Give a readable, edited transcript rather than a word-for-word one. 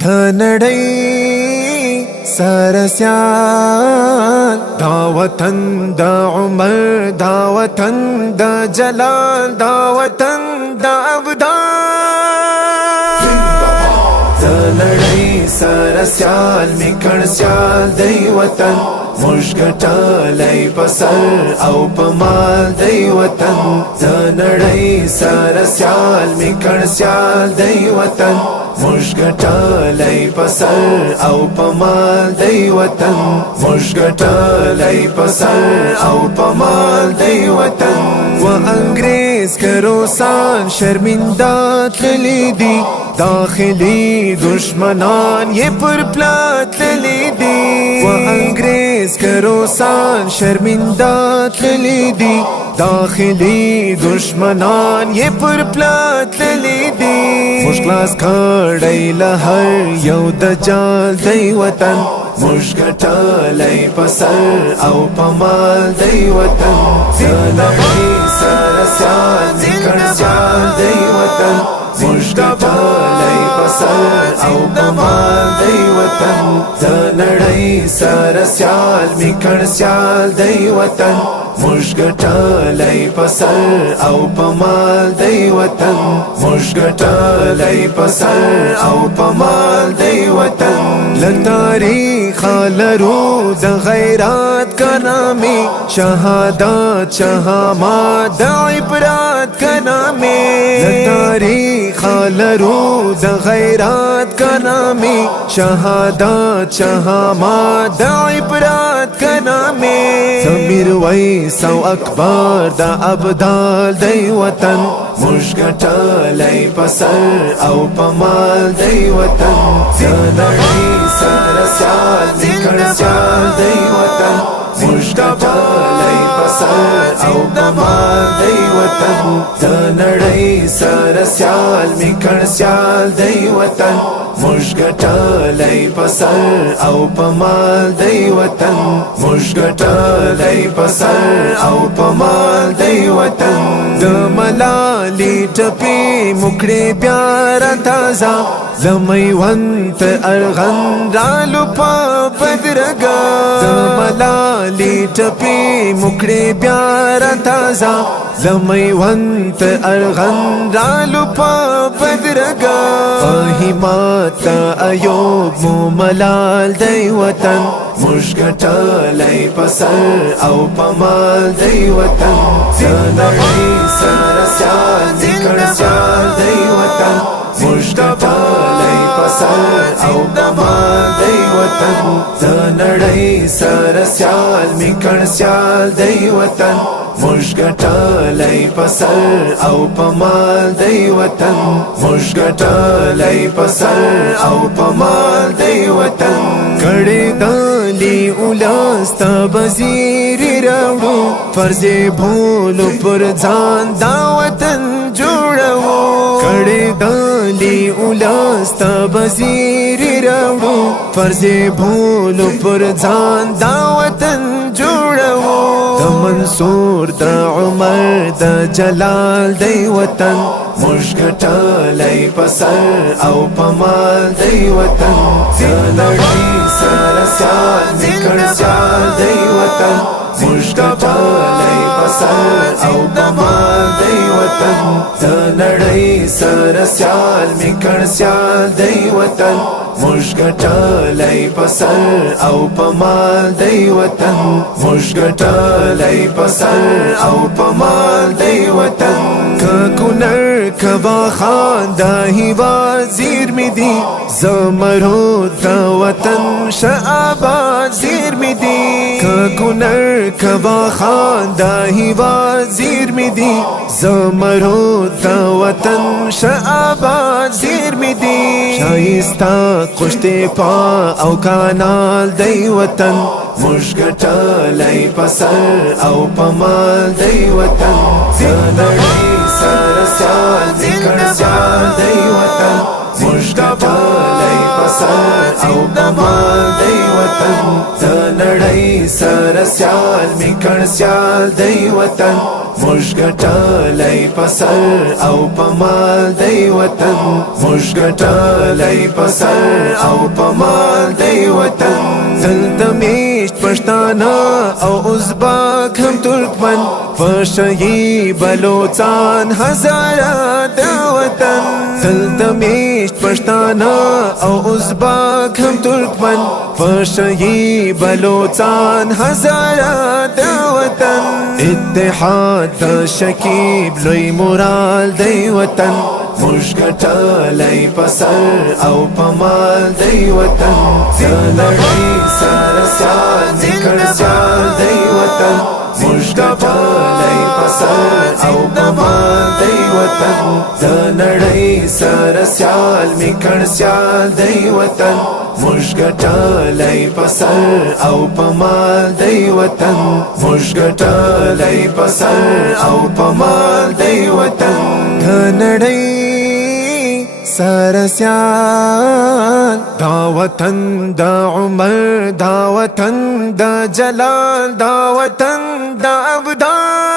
धनडै सरस्याल دا وطن دا عمر دا وطن دا جلال دا وطن دا ابدال دنړۍ سره سیال میکړ سیال دی وطن موږ ګټلای په سر او په مال دی وطن دنړۍ سره سیال میکړ سیال دی وطن موږ ګټلای په سر او په مال دی وطن موږ ګټلای په سر او په مال دی وطن و انګریز کروسان شرمنده تللی دي داخلي دشمنان یہ پر پلات تللی دی و انگریز کروسان شرمندہ تللی دی داخلی دشمنان یہ پر پلات تللی دی مشکلاس کھڑی لہر یو دجال دی وطن مشکٹالی پسر او پمال دی وطن دنړۍ سره سیال میکړ سیال دی وطن مشکټالی پسر او پمال دی وطن دنړۍ سره سیال میکړ سیال دی وطن مشکټالی پسر او پمال دی وطن مشکټالی پسر او پمال دی وطن لتاریخ لرو د غیرات کا نامی شهادت شهامت د عبرات کا نامی لتاریخ لرو د غیرات کا نامی شهادت شهامت د عبرات کا نامی ضمیر ویس او اکبر د ابدال دی وطن موږ ګټلای په سر او په مال دی وطن دنړۍ سره سیال میکړ سیال دی وطن موږ ګټلای په سر او په مال دی وطن دنړۍ سره سیال میکړ سیال دی وطن موږ ګټلای په سر او په مال دی وطن موږ ګټلای په سر او په مال دی وطن د ملالۍ ټپې مکړې بیا را تازه زمیوند ارغن رالو په بدرګه د ملالۍ ټپې مکړې بیا را تازه زمیوند ارغن رالو په بدرګه همت ایوب مو ملال دی وطن موږ ګټلای په سر او په مال دی وطن دنړۍ سره سیال میکړ سیال دی وطن موږ ګټلای په سر او په مال دی وطن دنړۍ سره سیال میکړ سیال دی وطن موږ ګټلای په سر او په مال دی وطن موږ ګټلای په سر او په مال دی وطن کړي دالي اولستا وزیر راوړو فرض بولو پر ځان دا وطن جوړو کړي دالي اولستا وزیر راوړو فرض بولو پر ځان دا وطن جوړو د منصور د عمر د جلال دی وطن موږ ګټلای په سر او په مال دی وطن دنړۍ سره سیال میکړ سیال دی وطن موږ ګټلای په سر او په مال دی وطن دنړۍ سره سیال میکړ سیال دی وطن موږ ګټلای په سر او په مال دی وطن موږ ګټلای په سر او په مال دی وطن کونړ کبا خان د هیوا زیر می دی زمرود د وطن شعبان زیر می دی کونړ کبا خان د هیوا زیر می دی زمرود د وطن شعبان زیر می دی شایستا خوشته پا او کانال دی وطن موږ ګټلای په سر او په مال دی وطن دنړۍ سره سیال میکړ سیال دی وطن موږ ګټلای په سر او پمال دی وطن د نړۍ سره سیال میکړ سیال دی وطن موږ ګټلی په سر او پمال دی وطن موږ ګټلی په سر او پمال دی وطن دلته میشت پښتانه او ازبک هم ترکمن پشهی بلوچان هزاره د وطن دلته میشت پښتانه او ازبک هم ترکمن پشهی بلوچان هزاره د وطن اتحاد د شکیب لوی مورال دی وطن موږ ګټلی په سر او پمال دی وطن د نړۍ سره سیال میکړ سیال دی وطن موږ ګټلی په سر او پمال دی وطن د نړۍ سره سیال میکړ سیال دی وطن موږ ګټلی په سر او پمال دی وطن موږ ګټلی په سر او پمال دی وطن د نړۍ سره سیال دا وطن دا عمر دا وطن دا جلال دا وطن دا ابدال